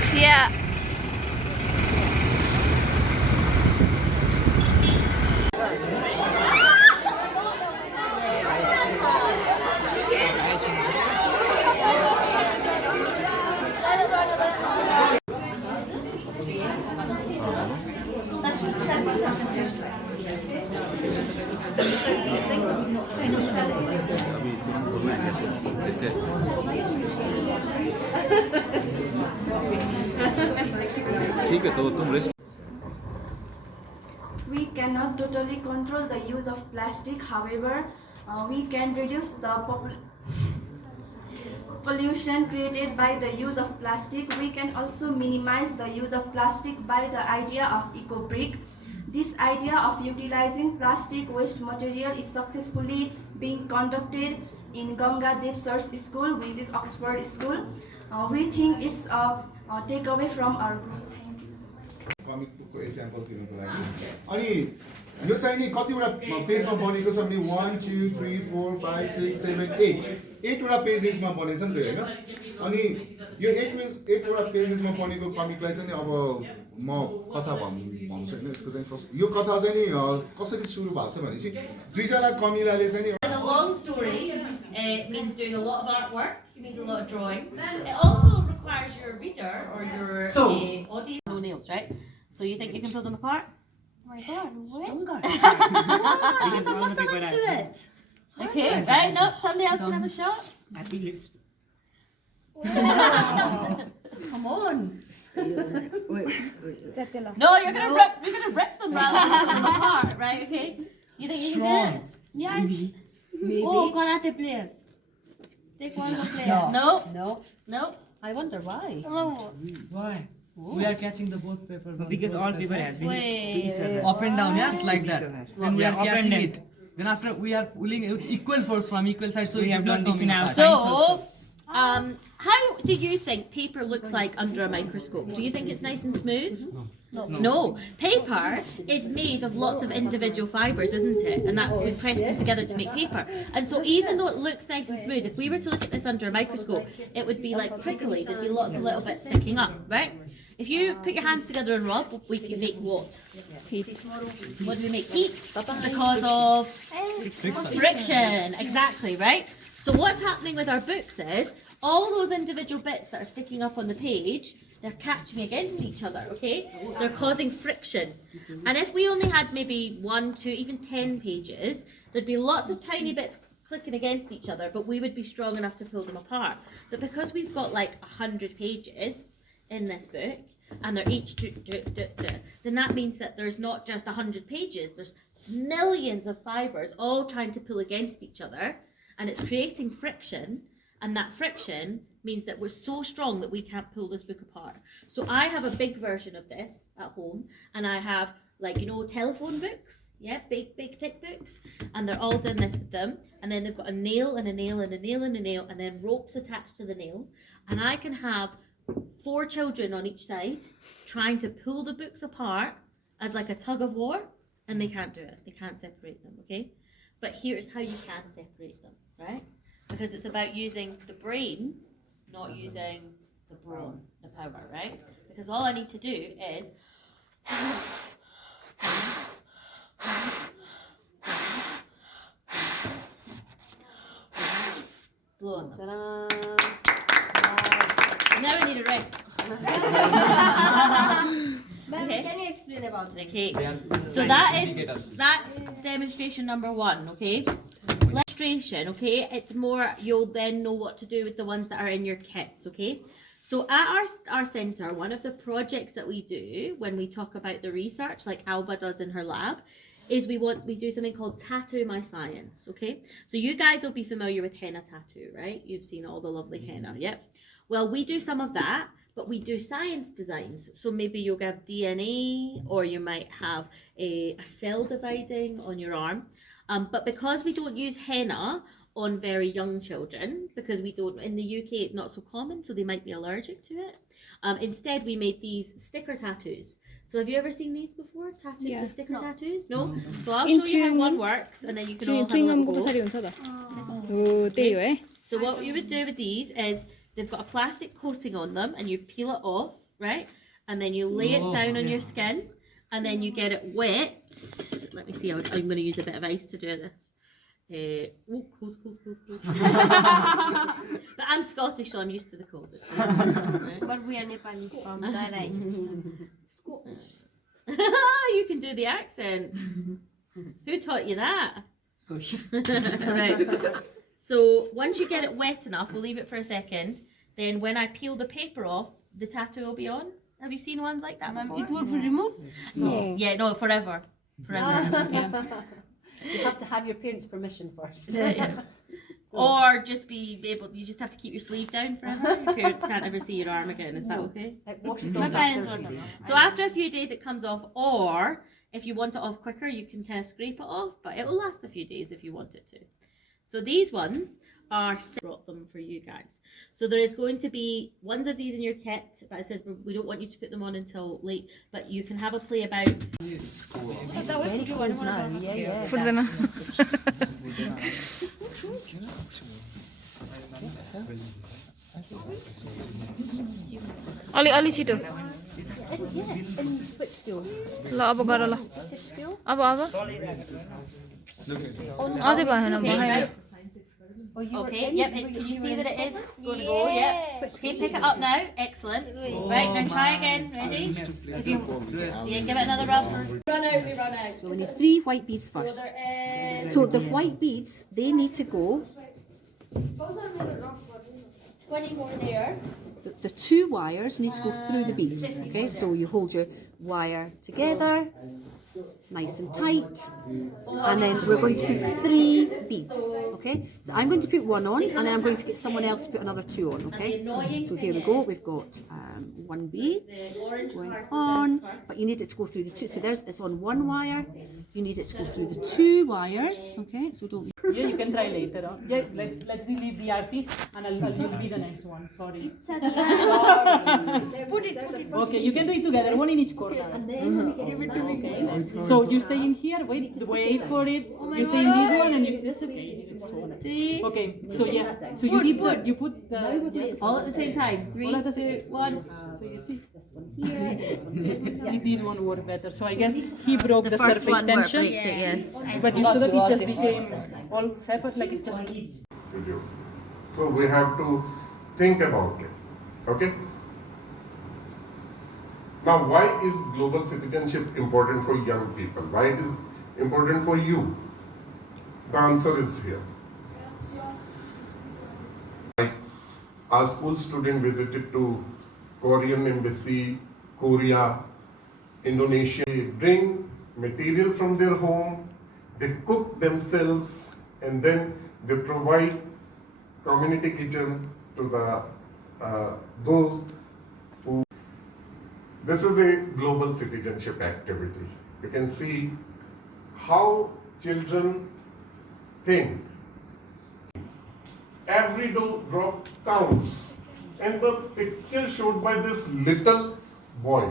지혜야. We cannot totally control the use of plastic. However, we can reduce the pollution created by the use of plastic. We can also minimize the use of plastic by the idea of eco-brick. This idea of utilizing plastic waste material is successfully being conducted in Ganga Dev Sir's school, which is Oxford School. We think it's a takeaway from our group. कमिक बुकको example दिनुको लागि अनि यो चाहिँ नि कतिवटा पेजमा बनेको छ भने 1 2 3 4 5 6 7 8 वटा पेजेसमा बनेछ नि त हैन अनि यो 8 वटा पेजेसमा बनेको कमिकलाई चाहिँ अब म कथा भन्छु हैन यसको चाहिँ फर्स्ट यो कथा चाहिँ नि कसरी सुरु भएको छ भनेपछि दुई जना कमिलाले चाहिँ नि A long story means doing a lot of artwork. It means a lot of drawing. It also requires your reader or your audience. No nails, right? So you think you can pull them apart? Oh my god, Stronger. There's some muscle into it. Okay, right? No, somebody else can have a shot. I think it's Come on. Wait. No, you're gonna rip them rather than pull them apart, right? Okay. You think you can do it? Yeah, maybe. Oh, karate player. Take one more player. No. No. I wonder why. Oh, why we are catching the both paper Because all people have been wait. to each other. up and down, yes, like Each that. other. Then we Yeah, are up and catching down. it. Then after we are pulling with equal force from equal side, so We it have is not done this in coming our apart. science. So, how do you think paper looks like under a microscope? Do you think it's nice and smooth? No. Paper is made of lots of individual fibres, isn't it? And that's we press them together to make paper. And so even though it looks nice and smooth, if we were to look at this under a microscope, it would be like prickly. There'd be lots of little bits sticking up, right? If you put your hands together and rub, we can make what? Heat. What do we make? Heat. Because of friction. Exactly, right? So what's happening with our books is all those individual bits that are sticking up on the page, they're catching against each other, okay? They're causing friction. And if we only had maybe 1, 2, even 10 pages, there'd be lots of tiny bits clicking against each other, but we would be strong enough to pull them apart. But because we've got like 100 pages in this book, and they're each then that means that there's not just 100 pages, there's millions of fibres all trying to pull against each other, and it's creating friction, and that friction means that we're so strong that we can't pull this book apart. So I have a big version of this at home, and I have, like, you know, telephone books, yeah, big thick books, and they're all doing this with them, and then they've got a nail and a nail and a nail and a nail, and then ropes attached to the nails, and I can have 4 children on each side trying to pull the books apart as like a tug of war, and they can't do it. They can't separate them, okay? But here's how you can separate them, right? Because it's about using the brain, not using the brawn, the power, right? Because all I need to do is blow on them. Now we need a rest. Okay. Can you explain about it? Okay, They are so that's demonstration number 1, okay? Illustration, okay? It's more, you'll then know what to do with the ones that are in your kits, okay? So at our centre, one of the projects that we do when we talk about the research, like Alba does in her lab, is we do something called Tattoo My Science, okay? So you guys will be familiar with henna tattoo, right? You've seen all the lovely henna, yep. Well, we do some of that, but we do science designs. So maybe you'll have DNA, or you might have a cell dividing on your arm. But because we don't use henna on very young children, because we don't, in the UK it's not so common, so they might be allergic to it. Instead, we made these sticker tattoos. So have you ever seen these before? The sticker tattoos? No? So I'll show you how one works, and then you can all have a little go. So what you would do with these is, they've got a plastic coating on them, and you peel it off, right? And then you lay it down on your skin, and then you get it wet. Let me see, I'm going to use a bit of ice to do this. Cold. But I'm Scottish, so I'm used to the cold. But we are Nepali from Tarai. Scottish. You can do the accent. Who taught you that? Right. So once you get it wet enough, we'll leave it for a second. Then when I peel the paper off, the tattoo will be on. Have you seen ones like that before? It will be removed? No. Yeah, no, forever. Yeah. You have to have your parents' permission first. Yeah. Or just be able, you just have to keep your sleeve down forever. Your parents can't ever see your arm again. Is that okay? It washes My off parents after a were few days. So after a few days it comes off, or if you want it off quicker, you can kind of scrape it off, but it will last a few days if you want it to. So these ones are brought them for you guys. So there is going to be ones of these in your kit, but it says we don't want you to put them on until late, but you can have a play about. It's very cold now. Yeah. अलि छिटो In which school? ल अब गर ल Which school? अब अझै भएन भएन Oh, you were Okay, in- yep, you can you were see in that it is summer? going to go? Yep. Okay, pick it up now. Excellent. Right, now try again. Ready? Yeah, give it another rub. Run out, we run out. So we need 3 white beads So first. there is So the white beads, they need to go, 20 more there. the 2 wires need to go through the beads. Okay, so you hold your wire together, nice and tight, and then we're going to put 3 beads. Okay, so I'm going to put 1 on, and then I'm going to get someone else to put another 2 on. Okay, so here we go. We've got 1 bead going on, but you need it to go through the 2. So there's it's on 1 wire. You need it to go through the 2 wires. Okay, so don't. Yeah, you can try later on. Yeah, let's leave the artist, and I'll be the next one. Sorry. Okay, you can do it together, one in each corner. Okay. So you stay in here, wait for it. You stay in this one, and you. That's okay. It's so nice. Okay, so yeah, so you put the yes. All at the same time. 3, All at the 2, same 1. So you see, these one work better. So I guess he broke the First surface one worked, tension, breaks it, yes. but you saw that it just became all separate, like it just. Reduce. So we have to think about it. Okay? Now, why is global citizenship important for young people? Why it is important for you? The answer is here. Like our school student visited to Korean embassy, Korea, Indonesia. They bring material from their home, they cook themselves, and then they provide community kitchen to the those who. This is a global citizenship activity. You can see how children think. Every drop counts, and the picture showed by this little boy.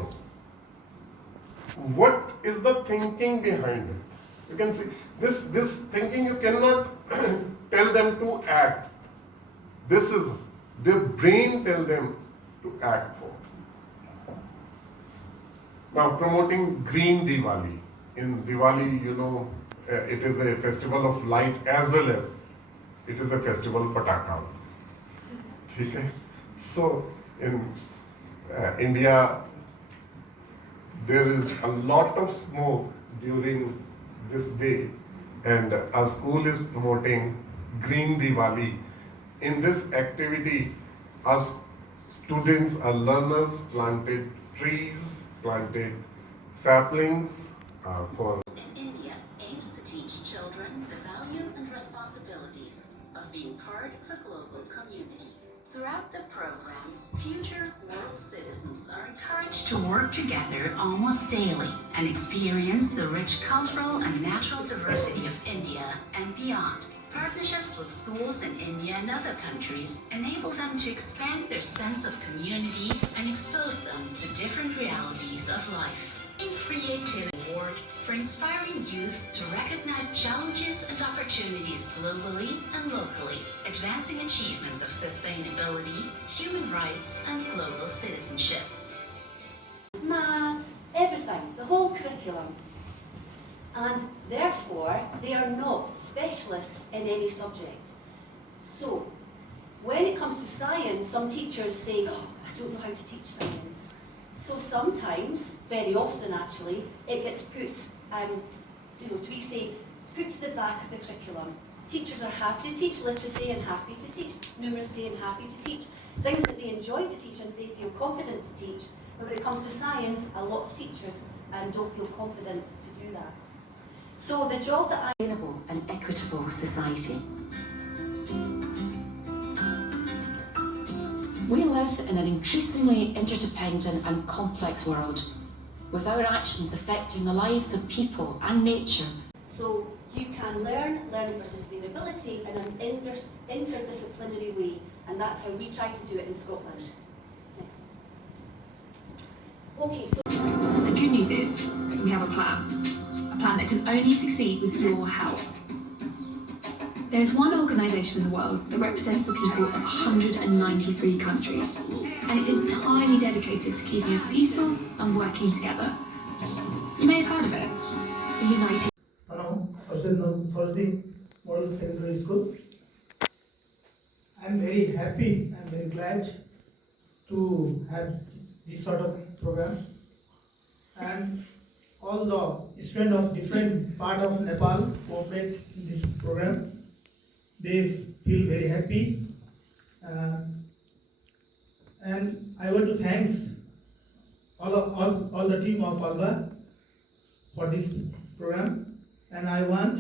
What is the thinking behind it? You can see this thinking. You cannot tell them to act. This is their brain tell them to act for. Now promoting Green Diwali. In Diwali, you know, it is a festival of light as well as it is a festival of patakas. Okay? So in India, there is a lot of smoke during this day, and our school is promoting Green Diwali. In this activity, our students, our learners planted trees, planted saplings for. India aims to teach children the value and responsibilities of being part of the global community. Throughout the program, future world citizens are encouraged to work together almost daily and experience the rich cultural and natural diversity of India and beyond. Partnerships with schools in India and other countries enable them to expand their sense of community and expose them to different realities of life. In Creativity Award for inspiring youth to recognize challenges and opportunities globally and locally, advancing achievements of sustainability, human rights, and global citizenship. everything, the whole curriculum. And therefore, they are not specialists in any subject. So, when it comes to science, some teachers say, oh, I don't know how to teach science. So sometimes, very often actually, it gets put, we say, put to the back of the curriculum. Teachers are happy to teach literacy and happy to teach numeracy and happy to teach things that they enjoy to teach and they feel confident to teach. But when it comes to science, a lot of teachers don't feel confident to do that. So the job that I... Sustainable and equitable society. We live in an increasingly interdependent and complex world, with our actions affecting the lives of people and nature. So you can learning for sustainability in an interdisciplinary way, and that's how we try to do it in Scotland. Next. Okay, so... The good news is we have a plan that can only succeed with your help. There's one organisation in the world that represents the people of 193 countries, and it's entirely dedicated to keeping us peaceful and working together. You may have heard of it, the United... Thursday Model Secondary School. I'm very happy and very glad to have this sort of program, and all the students of different part of Nepal cooperate in this program. They feel very happy, and I want to thank all the team of Alba for this program, and I want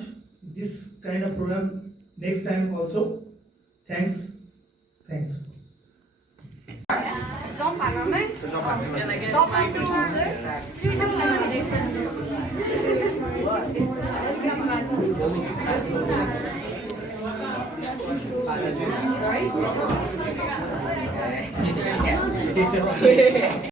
this kind of program next time also. Thanks. Jump on me. Sorry?